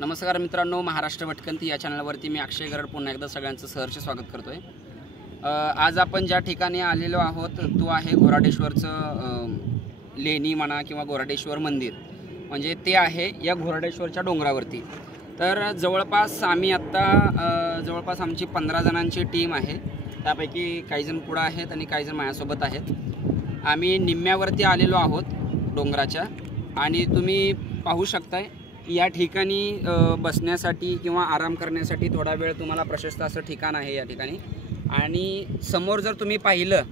नमस्कार मित्रांनो, महाराष्ट्र भटकंती या चॅनलवरती मी अक्षय गरड पुन्हा एकदा सगळ्यांचं सहर्ष स्वागत करतोय। आज आपण ज्या ठिकाणी आलेलो आहोत तो आहे घोराडेश्वरचं लेणी म्हणा किंवा घोराडेश्वर मंदिर, म्हणजे ते आहे या घोराडेश्वरच्या डोंगरावरती। तर जवळपास आम्ही आत्ता जवळपास आमची 15 जणांची टीम आहे। त्यापैकी काही जण पुढे आहेत आणि काही जण माझ्यासोबत आहेत। आम्ही निम्म्यावरती आलेलो आहोत डोंगराच्या, आणि तुम्ही पाहू शकताय या ठिकाणी बसण्यासाठी किंवा आराम करण्यासाठी थोडा वेळ तुम्हाला प्रशस्त असं ठिकाण आहे या ठिकाणी। आणि समोर जर तुम्ही पाहिलं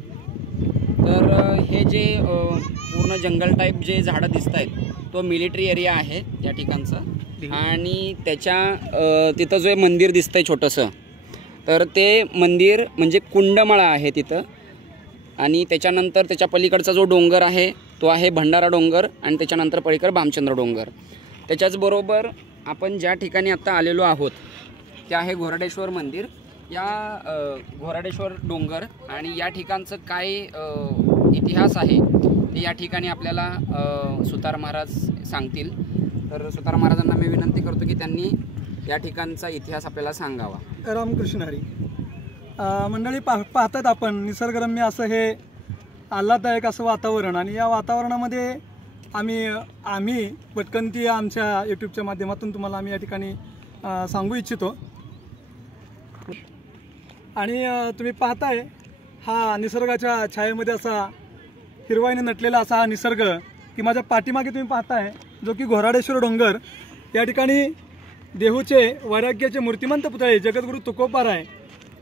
तर हे जे पूर्ण जंगल टाईप जे झाडं दिसत आहेत तो मिलिटरी एरिया आहे या ठिकाणचं। आणि त्याच्या तिथं जो मंदिर दिसतंय छोटंसं, तर ते मंदिर म्हणजे कुंडमाळा आहे तिथं। आणि त्याच्यानंतर त्याच्या पलीकडचा जो डोंगर आहे तो आहे भंडारा डोंगर, आणि त्याच्यानंतर पलीकडे भामचंद्र डोंगर। त्याच्याचबरोबर आपण ज्या ठिकाणी आत्ता आलेलो आहोत ते आहे घोराडेश्वर मंदिर, या घोराडेश्वर डोंगर। आणि या ठिकाणचं काय इतिहास आहे ते या ठिकाणी आपल्याला सुतार महाराज सांगतील। तर सुतार महाराजांना मी विनंती करतो की त्यांनी या ठिकाणचा इतिहास आपल्याला सांगावा। रामकृष्ण हरी। मंडळी, पाहतात आपण निसर्गरम्य असं हे आल्हाददायक असं वातावरण, आणि या वातावरणामध्ये आम्ही भटकंती आमच्या यूट्यूबच्या माध्यमातून तुम्हाला आम्ही या ठिकाणी सांगू इच्छितो। आणि तुम्ही पाहताय हा निसर्गाच्या छायेमध्ये असा हिरवाईने नटलेला असा हा निसर्ग, की माझ्या पाठीमागे तुम्ही पाहताय जो की घोराडेश्वर डोंगर। या ठिकाणी देहूचे वैराग्याचे मूर्तिमंत पुतळे जगद्गुरू तुकोबाराय,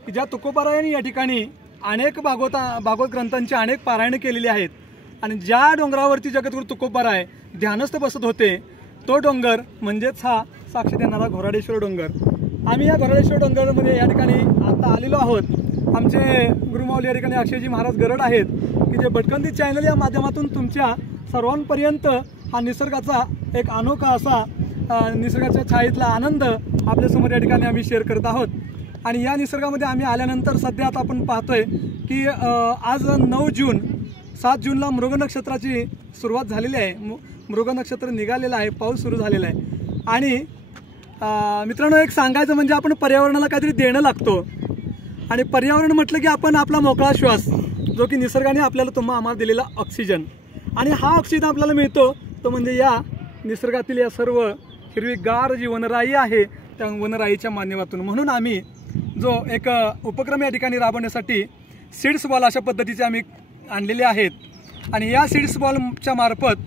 की ज्या तुकोबारायांनी या ठिकाणी अनेक भागवत ग्रंथांची अनेक पारायणे केलेली आहेत। आणि ज्या डोंगरावरती जगद्गुरू तुकोबाराय ध्यानस्थ बसत होते तो डोंगर म्हणजेच हा साक्षी देणारा घोराडेश्वर डोंगर। आम्ही या घोराडेश्वर डोंगरामध्ये या ठिकाणी आता आलेलो आहोत। आमचे गुरुमाऊली या ठिकाणी अक्षयजी महाराज गरड आहेत, की जे भटकंती चॅनल या माध्यमातून तुमच्या सर्वांपर्यंत हा निसर्गाचा एक अनोखा असा निसर्गाच्या छायेतला आनंद आपल्यासमोर या ठिकाणी आम्ही शेअर करत आहोत। आणि या निसर्गामध्ये आम्ही आल्यानंतर सध्या आता आपण पाहतोय की आज 9 जून 7 जूनला मृग नक्षत्राची सुरुवात झालेली आहे। मृग नक्षत्र निघालेलं आहे, पाऊस सुरू झालेला आहे। आणि मित्रांनो, एक सांगायचं म्हणजे आपण पर्यावरणाला काहीतरी देणं लागतो, आणि पर्यावरण म्हटलं की आपण आपला मोकळा श्वास, जो की निसर्गाने आम्हाला दिलेला ऑक्सिजन, आणि हा ऑक्सिजन आपल्याला मिळतो तो म्हणजे या निसर्गातील या सर्व हिरवीगार जी वनराई आहे त्या वनराईच्या माध्यमातून। म्हणून आम्ही जो एक उपक्रम या ठिकाणी राबवण्यासाठी सीड्स बॉल अशा पद्धतीचे आम्ही आणलेले आहेत। आणि या सीड्स बॉलच्या मार्फत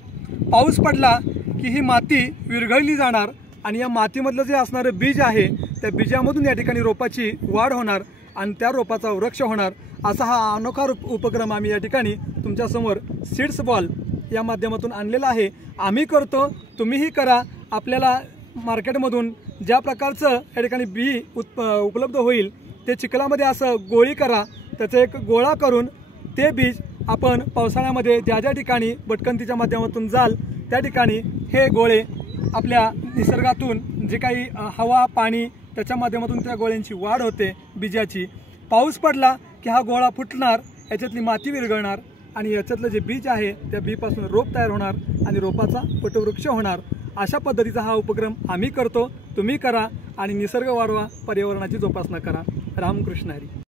पाऊस पडला की ही माती विरघळली जाणार, आणि या मातीमधलं जे असणारं बीज आहे त्या बीजामधून या ठिकाणी रोपाची वाढ होणार, आणि त्या रोपाचा वृक्ष होणार। असा हा अनोखा उपक्रम आम्ही या ठिकाणी तुमच्यासमोर सीड्स बॉल या माध्यमातून आणलेला आहे। आम्ही करतो, तुम्हीही करा। आपल्याला मार्केटमधून ज्या प्रकारचं या ठिकाणी बी उपलब्ध होईल ते चिखलामध्ये असं गोळी करा, त्याचा एक गोळा करून ते बीज आपण पावसाळ्यामध्ये ज्या ज्या ठिकाणी भटकंतीच्या माध्यमातून जाल त्या ठिकाणी हे गोळे आपल्या निसर्गातून जे काही हवा पाणी त्याच्या माध्यमातून त्या गोळ्यांची वाढ होते बीजाची। पाऊस पडला की हा गोळा फुटणार, याच्यातली माती विरघळणार, आणि याच्यातलं जे बीज आहे त्या बीपासून रोप तयार होणार, आणि रोपाचा वटवृक्ष होणार। अशा पद्धतीचा हा उपक्रम आम्ही करतो, तुम्ही करा, आणि निसर्ग वाढवा, पर्यावरणाची जोपासना करा। रामकृष्ण हरी।